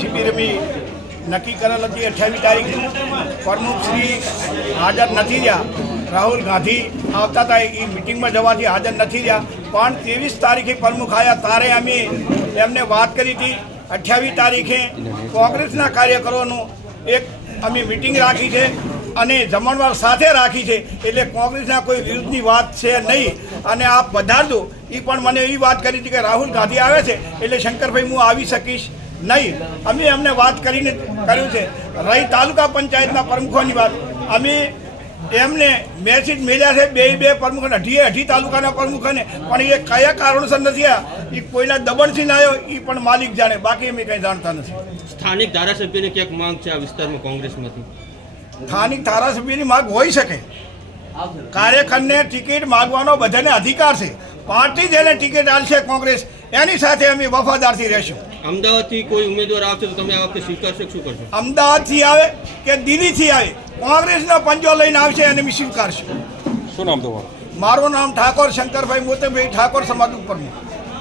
શિબિર બી નક્કી કરેલ હતી. અઠ્યાવીસ તારીખ પ્રમુખ શ્રી હાજર નથી રહ્યા. રાહુલ ગાંધી આવતા હતા. એ મિટિંગમાં જવાથી હાજર નથી રહ્યા. પણ ત્રેવીસ તારીખે પ્રમુખ આવ્યા તારે અમે એમને વાત કરી હતી. અઠ્યાવીસ તારીખે કોંગ્રેસના કાર્યકરોનું એક અમે મિટિંગ રાખી છે અને જમણવાર સાથે રાખી છે. એટલે કોંગ્રેસના કોઈ વિરુદ્ધની વાત છે નહીં. અને આપ પધારજો. એ પણ મને એવી વાત કરી હતી કે રાહુલ ગાંધી આવે છે. એટલે શંકરભાઈ, હું આવી શકીશ. નહીં અમે એમને વાત કરીને કર્યું છે. રહી તાલુકા પંચાયતના પ્રમુખોની વાત. અમે એમને મેસેજ મેળ્યા છે બે બે પ્રમુખોને અઢીએ અઢી તાલુકાના પ્રમુખોને પણ એ કયા કારણોસર નથી આ? એ કોઈના દબણથી ના આવ્યો એ પણ માલિક જાણે. બાકી અમે કંઈ જાણતા નથી. સ્થાનિક ધારાસભ્યની ક્યાંક માંગ છે આ વિસ્તારમાં કોંગ્રેસમાંથી? સ્થાનિક ધારાસભ્યની માગ હોઈ શકે. કાર્યકરને ટિકિટ માગવાનો બધાને અધિકાર છે. પાર્ટી જેને ટિકિટ આલશે કોંગ્રેસ એની સાથે અમે વફાદારથી રહેશું. અમદાવાદથી કોઈ ઉમેદવાર આવશે તો તમે આ વખતે સ્વીકારશો શું કરશો? અમદાવાદથી આવે કે દિલ્હીથી આવે? કોંગ્રેસનો પંજો લઈને આવશે અને અમે સ્વીકારશું. શું નામ તમારું? મારું નામ ઠાકોર શંકરભાઈ મોતભાઈ ઠાકોર સમાજ પ્રમુખ